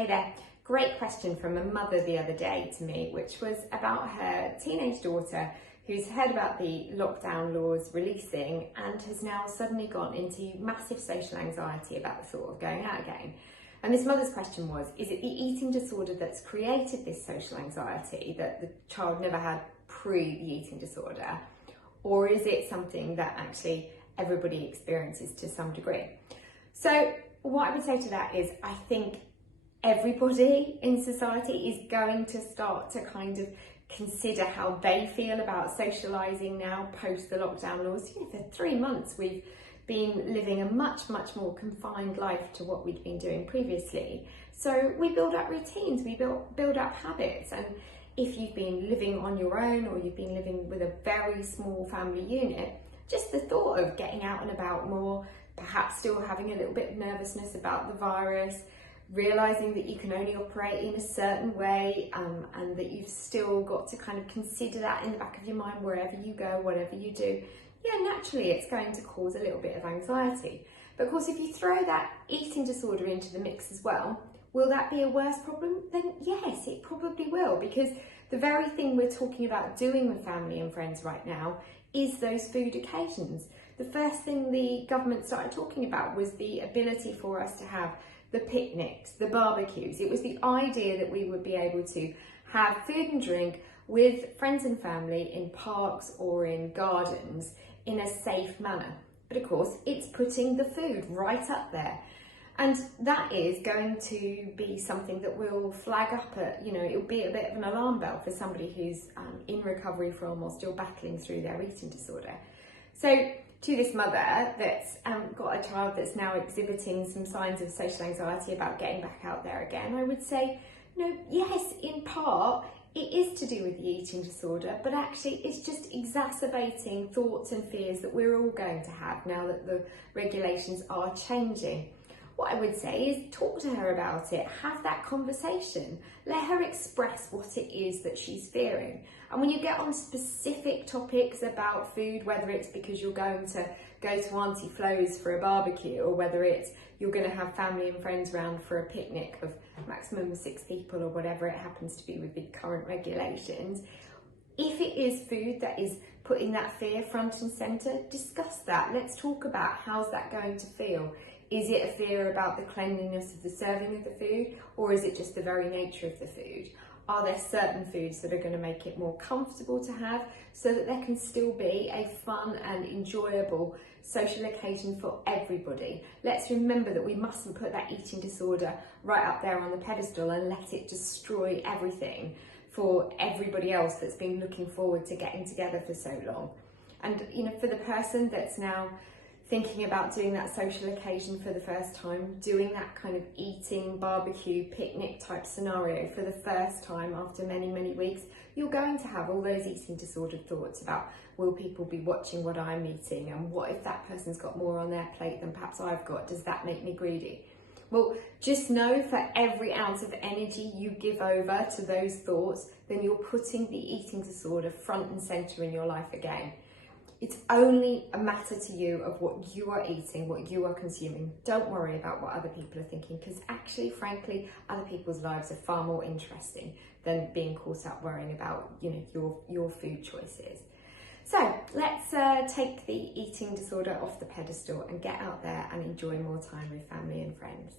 Hey there, great question from a mother the other day to me, which was about her teenage daughter who's heard about the lockdown laws releasing and has now suddenly gone into massive social anxiety about the thought of going out again. And this mother's question was, is it the eating disorder that's created this social anxiety that the child never had pre the eating disorder, or is it something that actually everybody experiences to some degree? So what I would say to that is, I think everybody in society is going to start to kind of consider how they feel about socialising now post the lockdown laws. You know, for 3 months we've been living a much more confined life to what we'd been doing previously. So we build up routines, we build up habits, and if you've been living on your own or you've been living with a very small family unit, just the thought of getting out and about more, perhaps still having a little bit of nervousness about the virus, realising that you can only operate in a certain way, and that you've still got to kind of consider that in the back of your mind wherever you go, whatever you do. Yeah, naturally it's going to cause a little bit of anxiety. But of course, if you throw that eating disorder into the mix as well, will that be a worse problem? Then yes, it probably will, because the very thing we're talking about doing with family and friends right now is those food occasions. The first thing the government started talking about was the ability for us to have the picnics, the barbecues. It was the idea that we would be able to have food and drink with friends and family in parks or in gardens in a safe manner. But of course, it's putting the food right up there. And that is going to be something that will flag up it'll be a bit of an alarm bell for somebody who's in recovery from or still battling through their eating disorder. So to this mother that's got a child that's now exhibiting some signs of social anxiety about getting back out there again, I would say, yes, in part, it is to do with the eating disorder, but actually it's just exacerbating thoughts and fears that we're all going to have now that the regulations are changing. What I would say is talk to her about it, have that conversation, let her express what it is that she's fearing. And when you get on specific topics about food, whether it's because you're going to go to Auntie Flo's for a barbecue, or whether it's you're going to have family and friends round for a picnic of maximum 6 people or whatever it happens to be with the current regulations, if it is food that is putting that fear front and centre, discuss that. Let's talk about how's that going to feel. Is it a fear about the cleanliness of the serving of the food, or is it just the very nature of the food? Are there certain foods that are going to make it more comfortable to have so that there can still be a fun and enjoyable social occasion for everybody? Let's remember that we mustn't put that eating disorder right up there on the pedestal and let it destroy everything for everybody else that's been looking forward to getting together for so long. And for the person that's now thinking about doing that social occasion for the first time, doing that kind of eating, barbecue, picnic type scenario for the first time after many weeks, you're going to have all those eating disordered thoughts about, will people be watching what I'm eating? And what if that person's got more on their plate than perhaps I've got? Does that make me greedy? Well, just know for every ounce of energy you give over to those thoughts, then you're putting the eating disorder front and centre in your life again. It's only a matter to you of what you are eating, what you are consuming. Don't worry about what other people are thinking, because actually, frankly, other people's lives are far more interesting than being caught up worrying about, your food choices. So let's take the eating disorder off the pedestal and get out there and enjoy more time with family and friends.